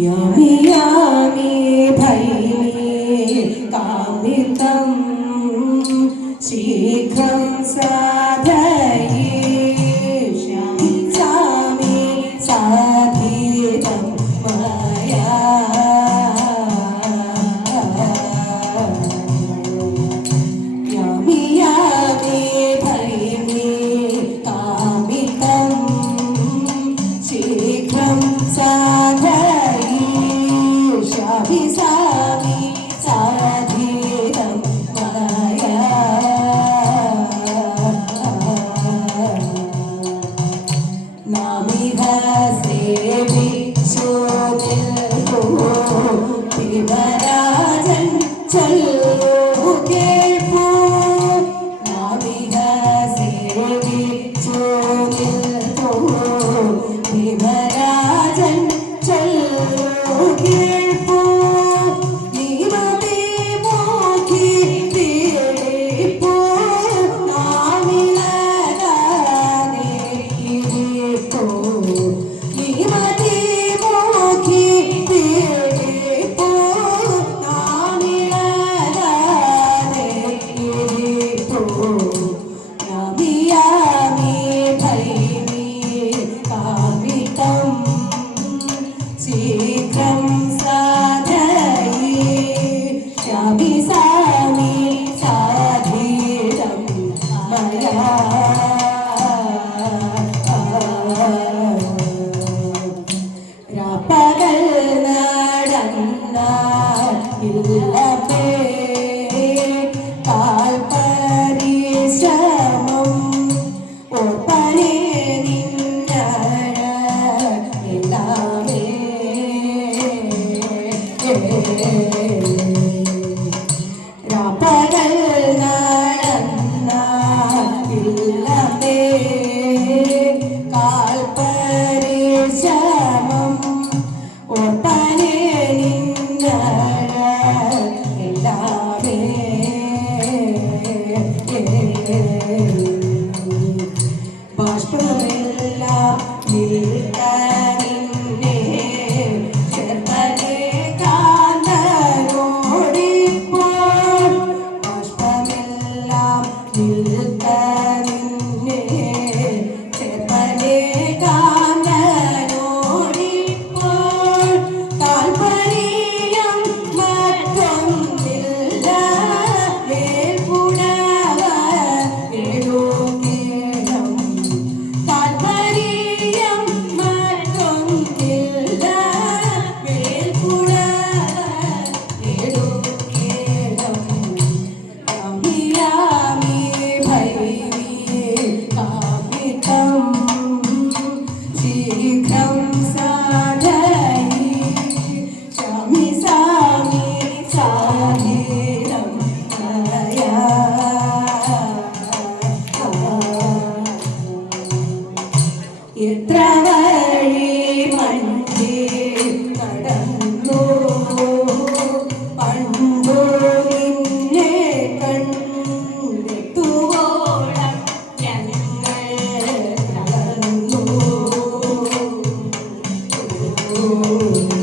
യമിയാമി Bhaimi ഇരിപ്പൂ Oh.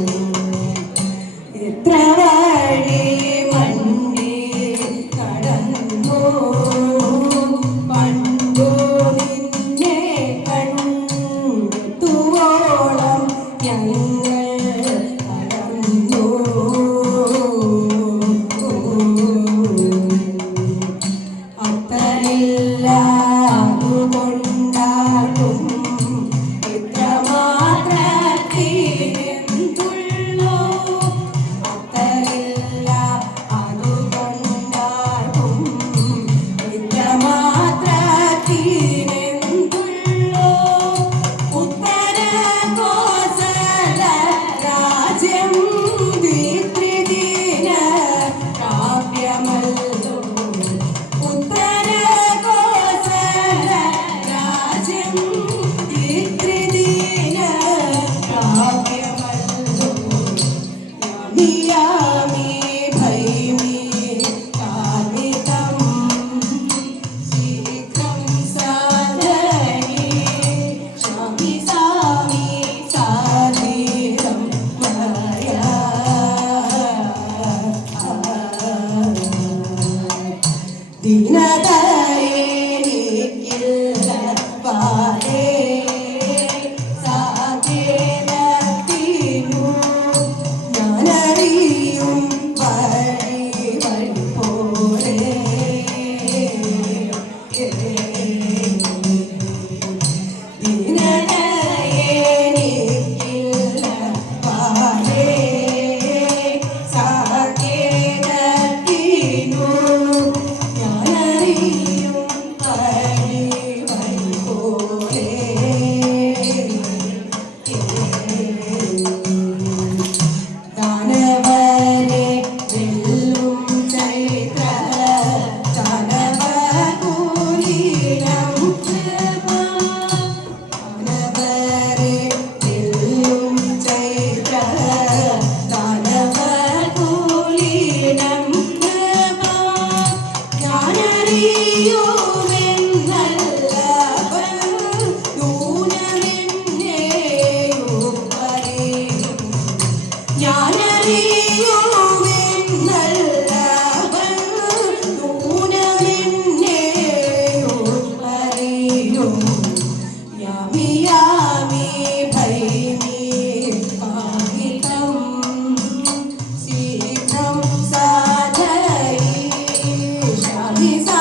diz